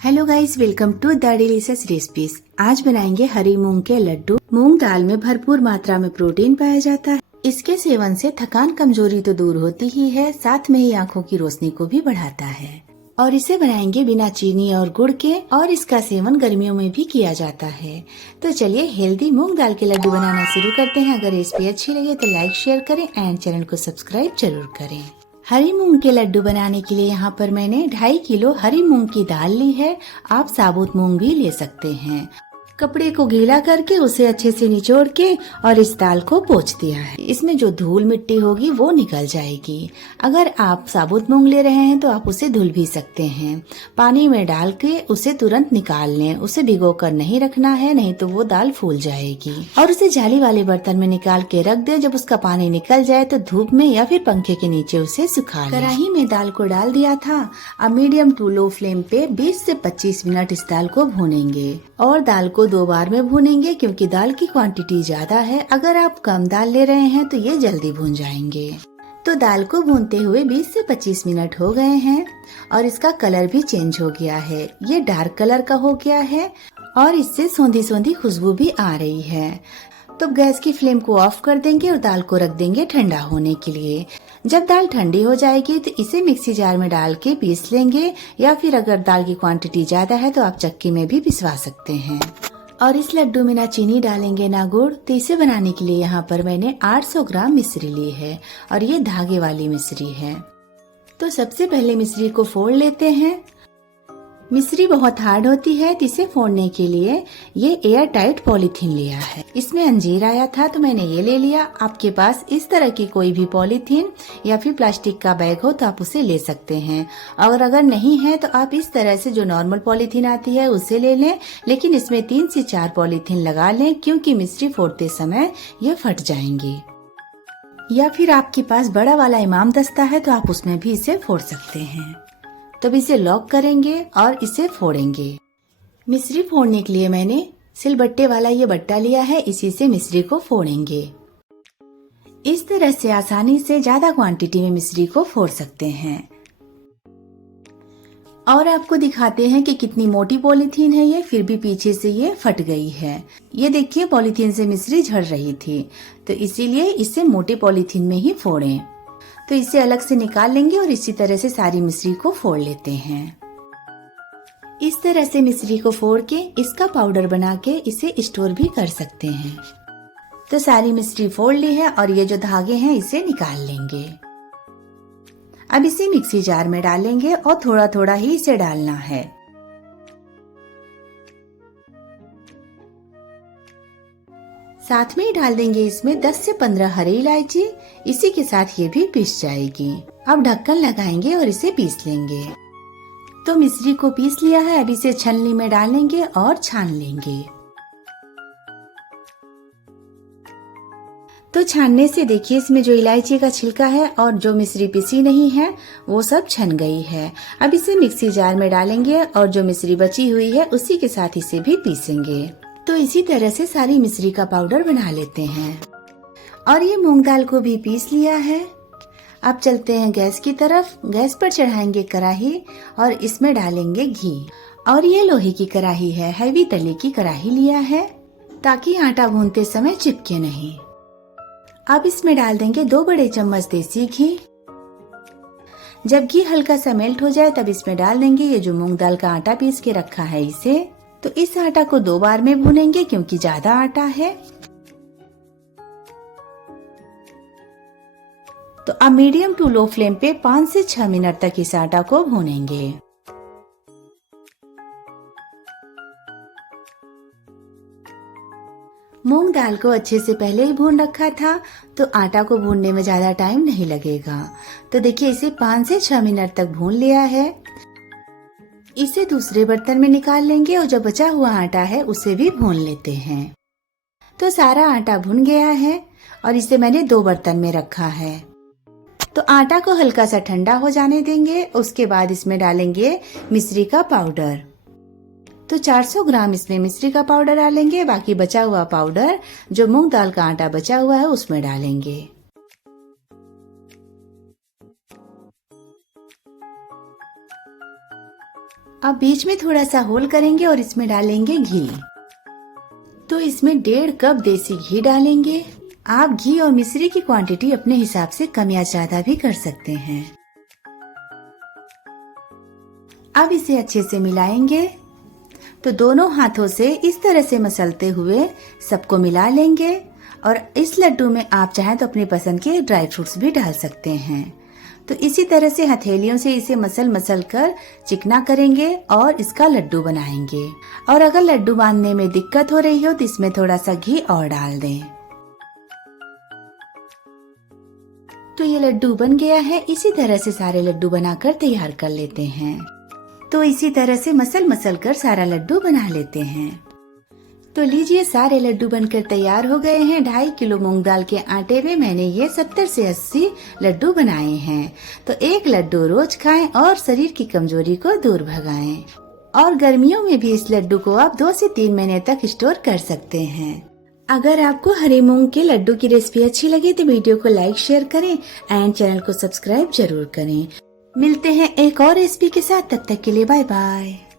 Hello guys, welcome to the delicious recipes. आज बनाएंगे हरी मूंग के लड्डू। मूंग दाल में भरपूर मात्रा में प्रोटीन पाया जाता है। इसके सेवन से थकान कमजोरी तो दूर होती ही है, साथ में ही आंखों की रोशनी को भी बढ़ाता है। और इसे बनाएंगे बिना चीनी और गुड़ के, और इसका सेवन गर्मियों में भी किया जाता है। तो चलिए हेल्दी मूंग दाल के लड्डू बनाना शुरू करते हैं। अगर रेसिपी अच्छी लगे तो लाइक शेयर करें एंड चैनल को सब्सक्राइब जरूर करें। हरी मूंग के लड्डू बनाने के लिए यहाँ पर मैंने 2.5 किलो हरी मूंग की दाल ली है। आप साबुत मूंग भी ले सकते हैं। कपड़े को गीला करके उसे अच्छे से निचोड़ के और इस दाल को पोंछ दिया है। इसमें जो धूल मिट्टी होगी वो निकल जाएगी। अगर आप साबुत मूंग ले रहे हैं तो आप उसे धुल भी सकते हैं। पानी में डाल के उसे तुरंत निकाल लें। उसे भिगो कर नहीं रखना है, नहीं तो वो दाल फूल जाएगी। और उसे जाली वाले बर्तन में निकाल के रख दे। जब उसका पानी निकल जाए तो धूप में या फिर पंखे के नीचे उसे सुखा लें। कढ़ाई में दाल को डाल दिया था। अब मीडियम टू लो फ्लेम पे 20 से 25 मिनट इस दाल को भूनेंगे। और दाल को 2 बार में भूनेंगे क्योंकि दाल की क्वांटिटी ज्यादा है। अगर आप कम दाल ले रहे हैं तो ये जल्दी भून जाएंगे। तो दाल को भूनते हुए 20 से 25 मिनट हो गए हैं और इसका कलर भी चेंज हो गया है। ये डार्क कलर का हो गया है और इससे सौंधी सौंधी खुशबू भी आ रही है। तो गैस की फ्लेम को ऑफ कर देंगे और दाल को रख देंगे ठंडा होने के लिए। जब दाल ठंडी हो जाएगी तो इसे मिक्सी जार में डाल के पीस लेंगे, या फिर अगर दाल की क्वांटिटी ज्यादा है तो आप चक्की में भी पिसवा सकते हैं। और इस लड्डू में ना चीनी डालेंगे ना गुड़। तो इसे बनाने के लिए यहाँ पर मैंने 800 ग्राम मिश्री ली है और ये धागे वाली मिश्री है। तो सबसे पहले मिश्री को फोड़ लेते हैं। मिश्री बहुत हार्ड होती है तो इसे फोड़ने के लिए ये एयर टाइट पॉलीथीन लिया है। इसमें अंजीर आया था तो मैंने ये ले लिया। आपके पास इस तरह की कोई भी पॉलीथीन या फिर प्लास्टिक का बैग हो तो आप उसे ले सकते हैं। और अगर नहीं है तो आप इस तरह से जो नॉर्मल पॉलीथीन आती है उसे ले लें, लेकिन इसमें 3 से 4 पॉलीथीन लगा लें क्योंकि मिश्री फोड़ते समय ये फट जाएंगी। या फिर आपके पास बड़ा वाला इमाम दस्ता है तो आप उसमें भी इसे फोड़ सकते हैं। तब इसे लॉक करेंगे और इसे फोड़ेंगे। मिश्री फोड़ने के लिए मैंने सिलबट्टे वाला ये बट्टा लिया है, इसी से मिश्री को फोड़ेंगे। इस तरह से आसानी से ज्यादा क्वांटिटी में मिश्री को फोड़ सकते हैं। और आपको दिखाते हैं कि कितनी मोटी पॉलीथीन है ये, फिर भी पीछे से ये फट गई है। ये देखिए पॉलीथीन से मिश्री झड़ रही थी, तो इसीलिए इसे मोटे पॉलीथीन में ही फोड़ें। तो इसे अलग से निकाल लेंगे और इसी तरह से सारी मिश्री को फोड़ लेते हैं। इस तरह से मिश्री को फोड़ के इसका पाउडर बना के इसे स्टोर भी कर सकते हैं। तो सारी मिश्री फोड़ ली है और ये जो धागे हैं इसे निकाल लेंगे। अब इसे मिक्सी जार में डालेंगे और थोड़ा थोड़ा ही इसे डालना है। साथ में ही डाल देंगे इसमें 10 से 15 हरी इलायची। इसी के साथ ये भी पीस जाएगी। अब ढक्कन लगाएंगे और इसे पीस लेंगे। तो मिश्री को पीस लिया है। अब इसे छलनी में डालेंगे और छान लेंगे। तो छानने से देखिए इसमें जो इलायची का छिलका है और जो मिश्री पिसी नहीं है वो सब छन गई है। अब इसे मिक्सी जार में डालेंगे और जो मिश्री बची हुई है उसी के साथ इसे भी पीसेंगे। तो इसी तरह से सारी मिश्री का पाउडर बना लेते हैं। और ये मूंग दाल को भी पीस लिया है। अब चलते हैं गैस की तरफ। गैस पर चढ़ाएंगे कढ़ाई और इसमें डालेंगे घी। और ये लोहे की कढ़ाई है, हैवी तले की कढ़ाई लिया है ताकि आटा भूनते समय चिपके नहीं। अब इसमें डाल देंगे 2 बड़े चम्मच देसी घी। जब घी हल्का सा मेल्ट हो जाए तब इसमें डाल देंगे ये जो मूंग दाल का आटा पीस के रखा है इसे। तो इस आटा को 2 बार में भूनेंगे क्योंकि ज्यादा आटा है। तो अब मीडियम टू लो फ्लेम पे 5 से 6 मिनट तक इस आटा को भूनेंगे। मूंग दाल को अच्छे से पहले ही भून रखा था तो आटा को भूनने में ज्यादा टाइम नहीं लगेगा। तो देखिए इसे 5 से 6 मिनट तक भून लिया है। इसे दूसरे बर्तन में निकाल लेंगे और जो बचा हुआ आटा है उसे भी भून लेते हैं। तो सारा आटा भुन गया है और इसे मैंने 2 बर्तन में रखा है। तो आटा को हल्का सा ठंडा हो जाने देंगे। उसके बाद इसमें डालेंगे मिश्री का पाउडर। तो 400 ग्राम इसमें मिश्री का पाउडर डालेंगे। बाकी बचा हुआ पाउडर जो मूंग दाल का आटा बचा हुआ है उसमें डालेंगे। अब बीच में थोड़ा सा होल करेंगे और इसमें डालेंगे घी। तो इसमें 1.5 कप देसी घी डालेंगे। आप घी और मिश्री की क्वांटिटी अपने हिसाब से कम या ज्यादा भी कर सकते हैं। अब इसे अच्छे से मिलाएंगे। तो दोनों हाथों से इस तरह से मसलते हुए सबको मिला लेंगे। और इस लड्डू में आप चाहें तो अपनी पसंद के ड्राई फ्रूट्स भी डाल सकते हैं। तो इसी तरह से हथेलियों से इसे मसल कर चिकना करेंगे और इसका लड्डू बनाएंगे। और अगर लड्डू बांधने में दिक्कत हो रही हो तो इसमें थोड़ा सा घी और डाल दें। तो ये लड्डू बन गया है। इसी तरह से सारे लड्डू बनाकर तैयार कर लेते हैं। तो इसी तरह से मसल कर सारा लड्डू बना लेते हैं। तो लीजिए, सारे लड्डू बनकर तैयार हो गए हैं। 2.5 किलो मूंग दाल के आटे में मैंने ये 70 से 80 लड्डू बनाए हैं। तो एक लड्डू रोज खाएं और शरीर की कमजोरी को दूर भगाएं। और गर्मियों में भी इस लड्डू को आप 2 से 3 महीने तक स्टोर कर सकते हैं। अगर आपको हरे मूंग के लड्डू की रेसिपी अच्छी लगे तो वीडियो को लाइक शेयर करें एंड चैनल को सब्सक्राइब जरूर करें। मिलते हैं एक और रेसिपी के साथ, तब तक के लिए बाय बाय।